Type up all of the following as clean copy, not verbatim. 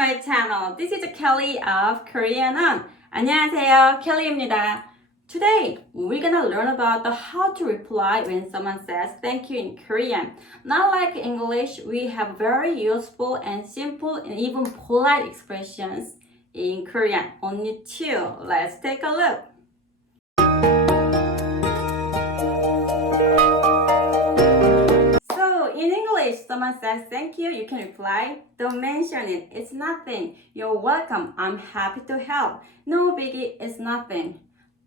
my channel. This is Kelly of KoreanON. 안녕하세요, Kelly입니다. Today, we're gonna learn about how to reply when someone says thank you in Korean. Not like English, we have very useful and simple and even polite expressions in Korean. Only two. Let's take a look. In English, someone says thank you, you can reply, don't mention it, it's nothing. You're welcome, I'm happy to help. No biggie, it's nothing.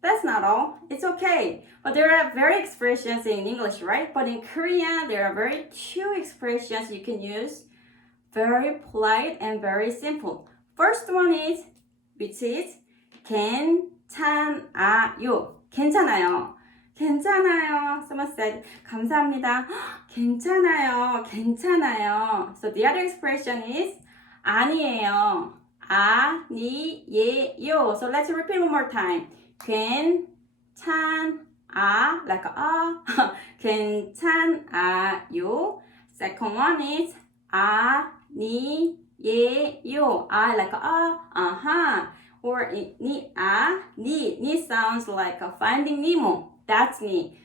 That's not all, it's okay. But there are various expressions in English, right? But in Korean, there are very two expressions you can use. Very polite and very simple. First one is, which is 괜찮아요. 괜찮아요. 괜찮아요. Someone said, 감사합니다. 괜찮아요. 괜찮아요. So the other expression is 아니에요. 아니에요. So let's repeat one more time. 괜찮아, like 괜찮아요. Second one is 아니에요. Like uh-huh. Or ni sounds like Finding Nemo. That's me.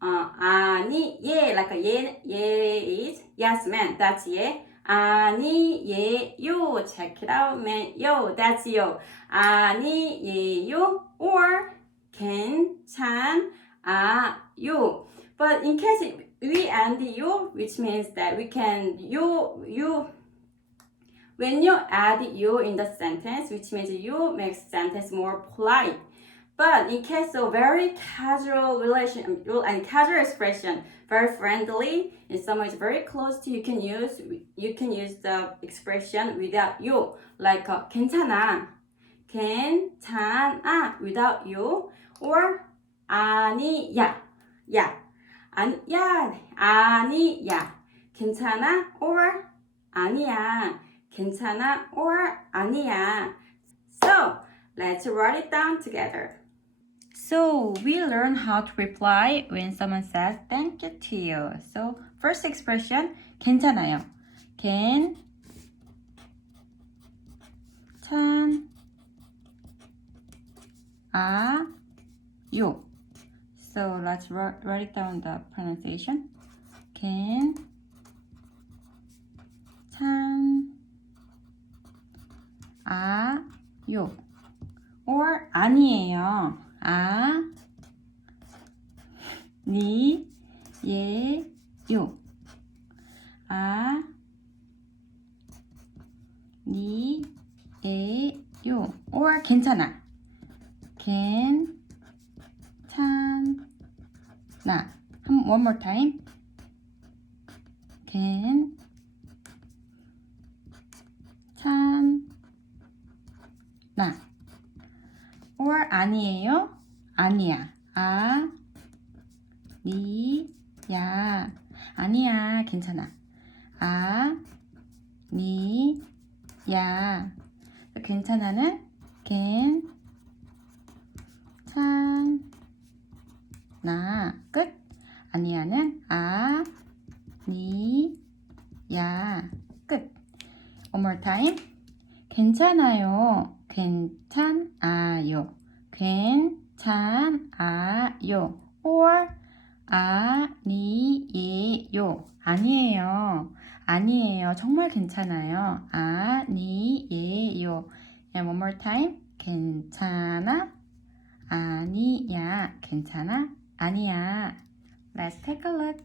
아니예, like yeah is yes man. That's yeah. 아니예요. Check it out, man. Yo, that's yo. 아니예요. Or 괜찮아요. But in case we end you, which means that we can you. When you add you in the sentence, which means you make sentence more polite. But in case of very casual relation and casual expression, very friendly, and someone is very close to you, can use the expression without you, like 괜찮아, 괜찮아 without you, or 아니야, 아니야, 괜찮아 or 아니야. 괜찮아 or 아니야. So, let's write it down together. So, we learn how to reply when someone says thank you to you. So, first expression, 괜찮아요. 괜찮아요. So, let's write it down the pronunciation. 괜찮아요. Or 아니에요. 아니에요. 아니에요. Or 괜찮아. 괜찮아. One more time. 괜찮아. Or 아니에요. 아니야. 아니야. 아니야. 괜찮아. 아니야. 괜찮아는 괜찮아. 끝. 아니야는 아니야. 끝. One more time. 괜찮아요. 괜찮아요. 괜찮아요. Or 아니에요. 아니에요. 아니에요. 정말 괜찮아요. 아니에요. And one more time. 괜찮아. 아니야. 괜찮아. 아니야. Let's take a look.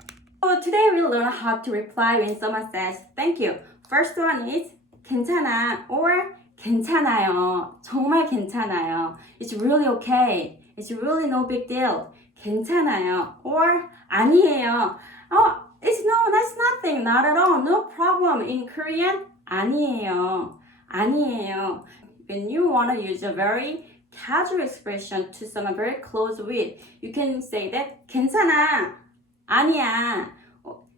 So today we'll learn how to reply when someone says thank you. First one is 괜찮아 or 괜찮아요. 정말 괜찮아요. It's really okay. It's really no big deal. 괜찮아요. Or 아니에요. That's nothing. Not at all. No problem. In Korean, 아니에요. 아니에요. When you want to use a very casual expression to someone very close with, you can say that 괜찮아. 아니야.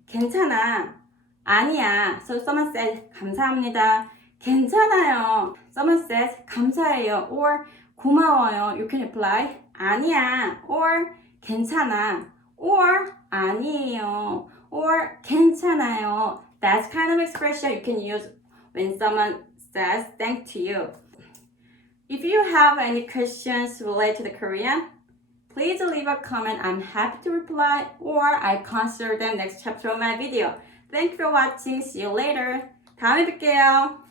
괜찮아. 아니야. So someone says 감사합니다. 괜찮아요. Someone says 감사해요 or 고마워요. You can reply 아니야 or 괜찮아 or 아니에요 or 괜찮아요. That's kind of expression you can use when someone says thank to you. If you have any questions related to Korean, please leave a comment. I'm happy to reply or I consider them next chapter of my video. Thank you for watching. See you later. 다음에 뵐게요.